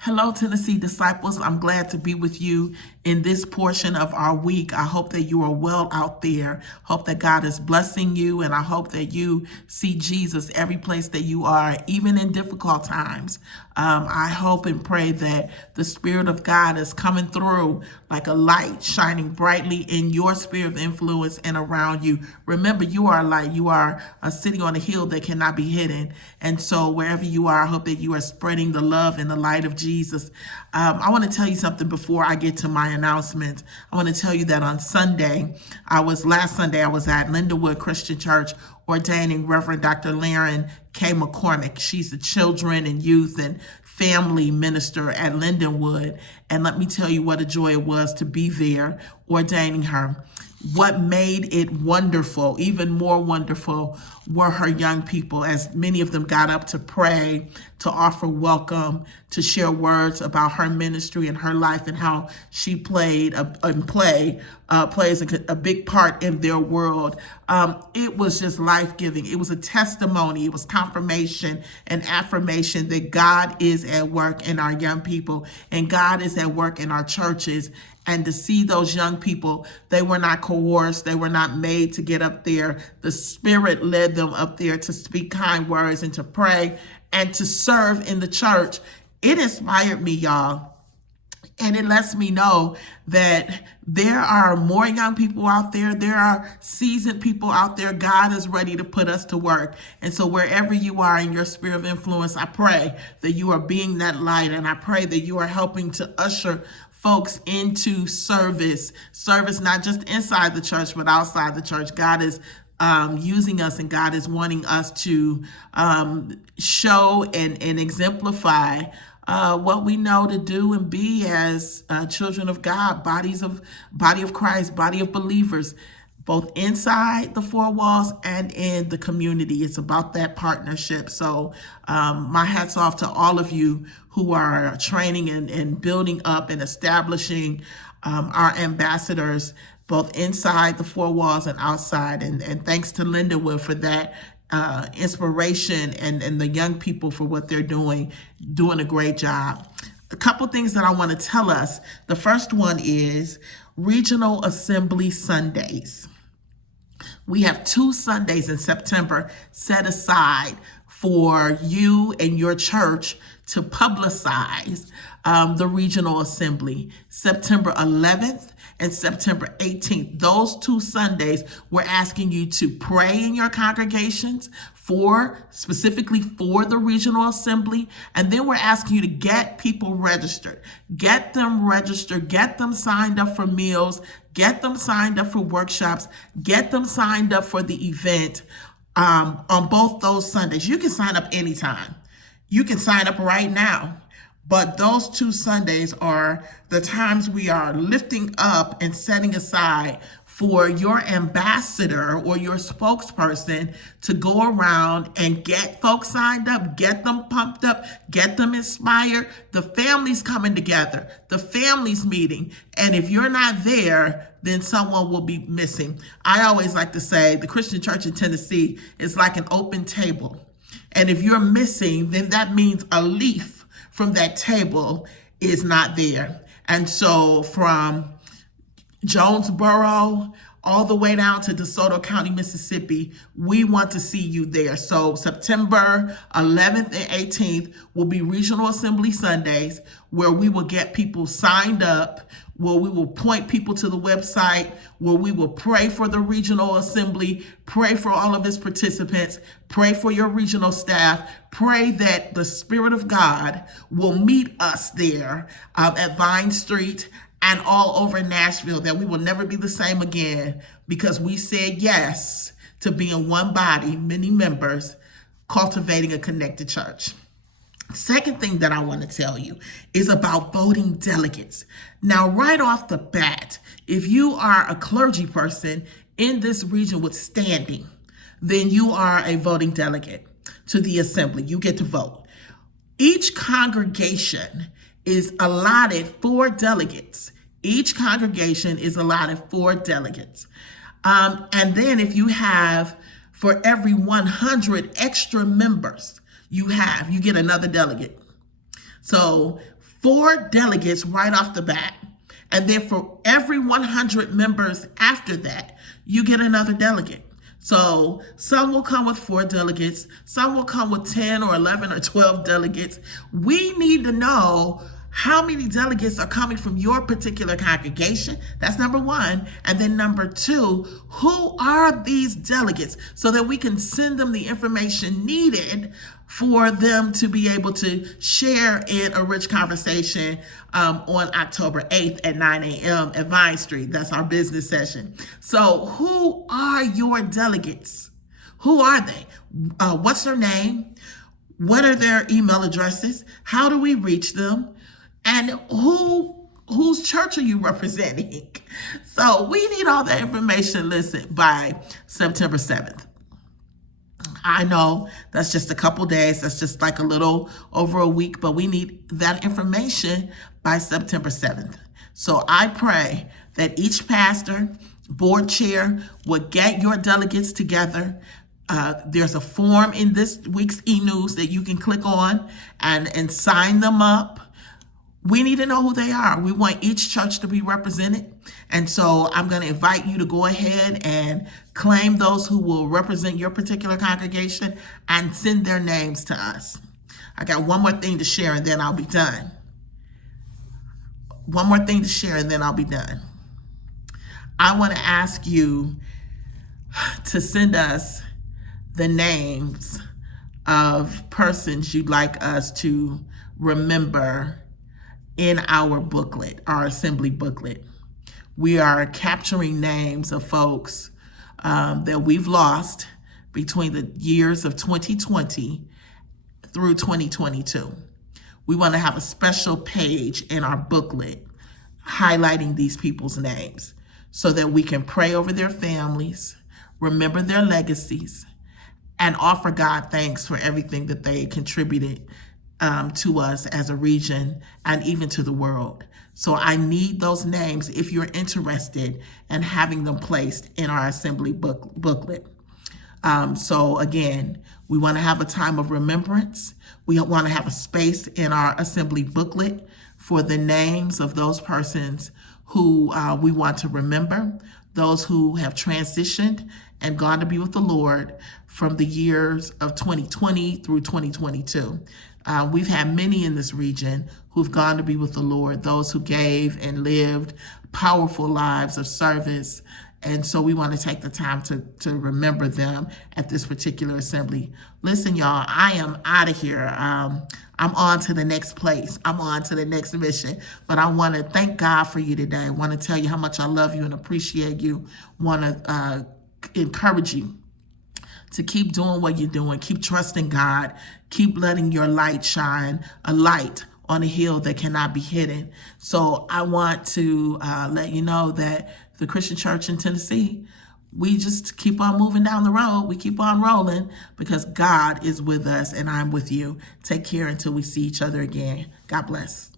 Hello, Tennessee disciples. I'm glad to be with you in this portion of our week. I hope that you are well out there. Hope that God is blessing you, and I hope that you see Jesus every place that you are, even in difficult times. I hope and pray that the Spirit of God is coming through like a light, shining brightly in your sphere of influence and around you. Remember, you are a light. You are a city on a hill that cannot be hidden. And so, wherever you are, I hope that you are spreading the love and the light of Jesus. I want to tell you something before I get to my announcement. I want to tell you that on last Sunday, I was at Lindenwood Christian Church ordaining Reverend Dr. Laren K. McCormick. She's the children and youth and family minister at Lindenwood. And let me tell you what a joy it was to be there ordaining her. What made it wonderful, even more wonderful, were her young people, as many of them got up to pray, to offer welcome, to share words about her ministry and her life and how she plays a big part in their world. It was just life-giving. It was a testimony. It was confirmation and affirmation that God is at work in our young people and God is at work in our churches. And to see those young people, they were not coerced. They were not made to get up there. The Spirit led them up there to speak kind words and to pray and to serve in the church. It inspired me, y'all. And it lets me know that there are more young people out there. There are seasoned people out there. God is ready to put us to work. And so wherever you are in your sphere of influence, I pray that you are being that light. And I pray that you are helping to usher folks into service not just inside the church, but outside the church. God is using us, and God is wanting us to show and exemplify what we know to do and be as children of God, body of Christ, body of believers, both inside the four walls and in the community. It's about that partnership. So my hat's off to all of you who are training and building up and establishing our ambassadors, both inside the four walls and outside. And thanks to Lindenwood for that inspiration and the young people for what they're doing a great job. A couple things that I want to tell us. The first one is Regional Assembly Sundays. We have 2 Sundays in September set aside for you and your church to publicize the Regional Assembly. September 11th and September 18th. Those 2 Sundays, we're asking you to pray in your congregations specifically for the Regional Assembly. And then we're asking you to get people registered. Get them registered, get them signed up for meals, get them signed up for workshops, get them signed up for the event on both those Sundays. You can sign up anytime. You can sign up right now. But those 2 Sundays are the times we are lifting up and setting aside for your ambassador or your spokesperson to go around and get folks signed up, get them pumped up, get them inspired. The family's coming together, the family's meeting. And if you're not there, then someone will be missing. I always like to say the Christian church in Tennessee is like an open table. And if you're missing, then that means a leaf from that table is not there. And so from Jonesboro all the way down to DeSoto County, Mississippi, we want to see you there. So September 11th and 18th will be Regional Assembly Sundays, where we will get people signed up, where we will point people to the website, where we will pray for the Regional Assembly, pray for all of its participants, pray for your regional staff, pray that the Spirit of God will meet us there at Vine Street and all over Nashville, that we will never be the same again because we said yes to being one body, many members, cultivating a connected church. Second thing that I want to tell you is about voting delegates. Now, right off the bat, if you are a clergy person in this region with standing, then you are a voting delegate to the assembly. You get to vote. Each congregation is allotted 4 delegates. Each congregation is allotted 4 delegates. And then if you have, for every 100 extra members you get another delegate. So 4 delegates right off the bat. And then for every 100 members after that, you get another delegate. So some will come with 4 delegates, some will come with 10 or 11 or 12 delegates. We need to know how many delegates are coming from your particular congregation. That's number 1. And then number 2, who are these delegates so that we can send them the information needed for them to be able to share in a rich conversation on October 8th at 9 a.m. at Vine Street. That's our business session. So who are your delegates? Who are they? What's their name? What are their email addresses? How do we reach them? And whose church are you representing? So we need all that information, listen, by September 7th. I know that's just a couple days. That's just like a little over a week, but we need that information by September 7th. So I pray that each pastor, board chair would get your delegates together. There's a form in this week's e-news that you can click on and sign them up. We need to know who they are. We want each church to be represented. And so I'm going to invite you to go ahead and claim those who will represent your particular congregation and send their names to us. I got one more thing to share and then I'll be done. One more thing to share and then I'll be done. I want to ask you to send us the names of persons you'd like us to remember in our booklet, our assembly booklet. We are capturing names of folks that we've lost between the years of 2020 through 2022. We want to have a special page in our booklet highlighting these people's names so that we can pray over their families, remember their legacies, and offer God thanks for everything that they contributed to us as a region and even to the world. So I need those names if you're interested in having them placed in our assembly booklet. So again, we want to have a time of remembrance. We want to have a space in our assembly booklet for the names of those persons who we want to remember, those who have transitioned and gone to be with the Lord from the years of 2020 through 2022. We've had many in this region who've gone to be with the Lord, those who gave and lived powerful lives of service. And so we want to take the time to remember them at this particular assembly. Listen, y'all, I am out of here. I'm on to the next place. I'm on to the next mission. But I want to thank God for you today. I want to tell you how much I love you and appreciate you. Want to encourage you to keep doing what you're doing. Keep trusting God. Keep letting your light shine, a light on a hill that cannot be hidden. So I want to let you know that the Christian Church in Tennessee, we just keep on moving down the road. We keep on rolling because God is with us and I'm with you. Take care until we see each other again. God bless.